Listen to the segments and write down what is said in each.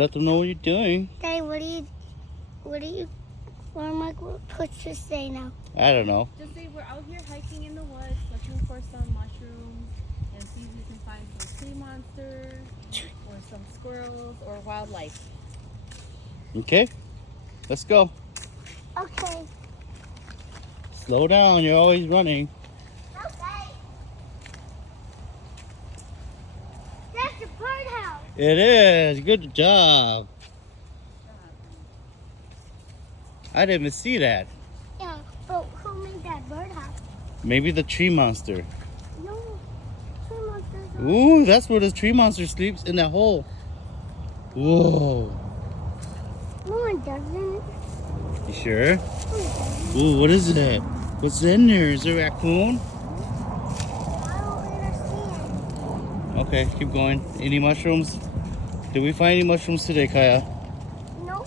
Let them know what you're doing. Daddy, what am I supposed to say now? I don't know. Just say we're out here hiking in the woods, looking for some mushrooms, and see if we can find some tree monsters, or some squirrels, or wildlife. Okay, let's go. Okay. Slow down, you're always running. Okay. That's the birdhouse. It is. Good job. I didn't even see that. Yeah, but who made that birdhouse? Maybe the tree monster. No, tree monsters. Ooh, that's where the tree monster sleeps, in that hole. Whoa. No, it doesn't. You sure? No, it doesn't. Ooh, what is it? What's in there? Is there a raccoon? I don't understand. Okay, keep going. Any mushrooms? Did we find any mushrooms today, Kaya? Nope.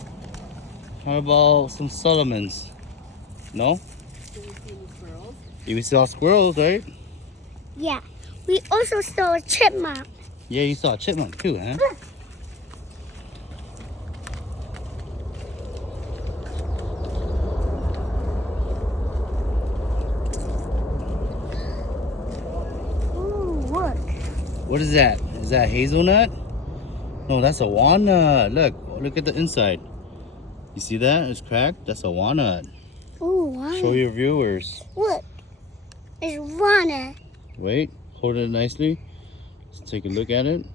How about some Solomons? No? Did we see any squirrels? We saw squirrels, right? Yeah. We also saw a chipmunk. Yeah, you saw a chipmunk too, huh? Ooh, look. What is that? Is that hazelnut? No, that's a walnut. Look at the inside. You see that? It's cracked. That's a walnut. Ooh, walnut. Show your viewers. Look. It's walnut. Wait, hold it nicely. Let's take a look at it.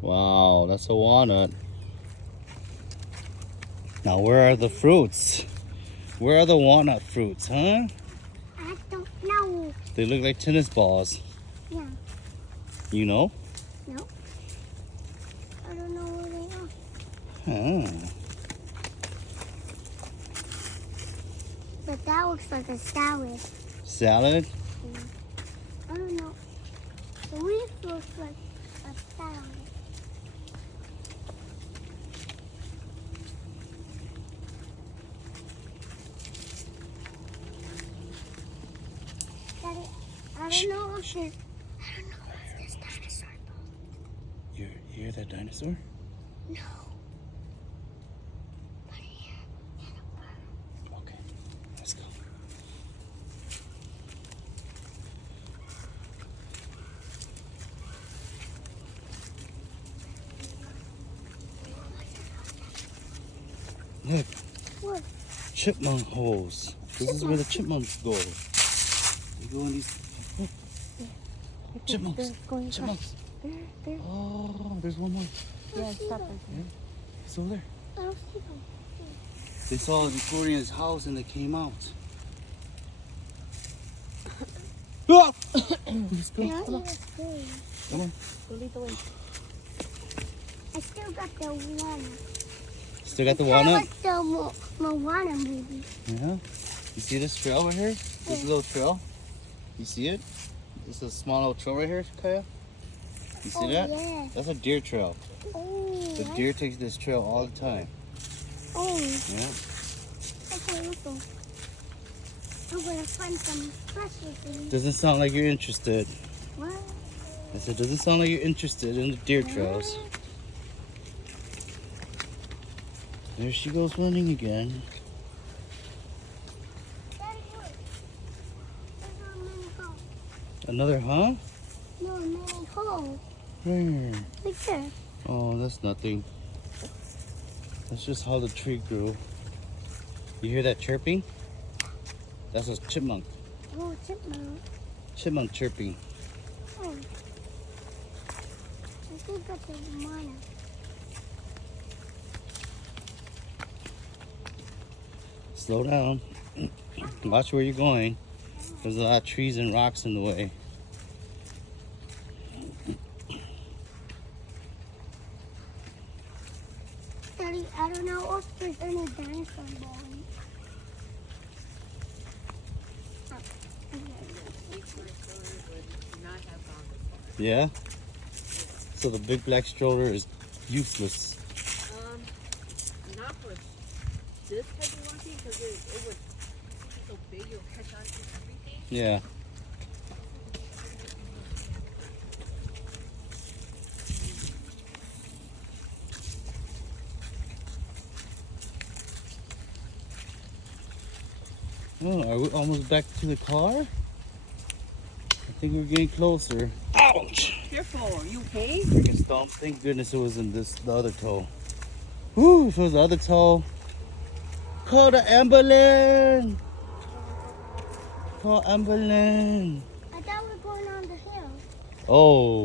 Wow, that's a walnut. Now, where are the fruits? Where are the walnut fruits, huh? I don't know. They look like tennis balls. Yeah. You know? No. I don't know where they are. Huh. But that looks like a salad. Salad? I don't know. The leaf looks like a salad. Daddy, I don't know if this dinosaur bone. You hear that dinosaur? No. But here, and a bird. Okay, let's go. Look, What? chipmunk holes. This is where the chipmunks go. They go in these. Look. Chipmunks. They're going Chipmunks. There. Oh, there's one more. Yeah, stop right there. It's over there. I don't see them. They saw us recording his house and they came out. Ah! Let's go. Not Come on. even good. Come on. Go lead the way. I still got the one. Still got the Kinda walnut? like the Moana movie. Yeah. You see this trail right here? This Yeah. little trail? You see it? This is a small little trail right here, Kaya. You see that? Yeah. That's a deer trail. Oh. The deer takes this trail all the time. Oh. Yeah. Okay, let's go. I'm gonna find some special things. Doesn't sound like you're interested. What? I said, doesn't sound like you're interested in the deer trails. There she goes running again. Daddy, look. There's a mini hole. Another, huh? No, a mini hole. Where? Right there. Oh, that's nothing. That's just how the tree grew. You hear that chirping? That's a chipmunk. Oh, chipmunk. Chipmunk chirping. Oh. I think that's a Moana. Slow down. Watch where you're going. There's a lot of trees and rocks in the way. Daddy, I don't know if there's any dinosaur bones. Yeah? So the big black stroller is useless. Not for this type of monkey, because it would be so big, you'll catch on to everything. Yeah. Oh, are we almost back to the car? I think we're getting closer. Ouch! Careful, are you okay? Freaking stump. Thank goodness it wasn't the other toe. Whew, if it was the other toe. Call the ambulance! Call ambulance! I thought we were going on the hill. Oh.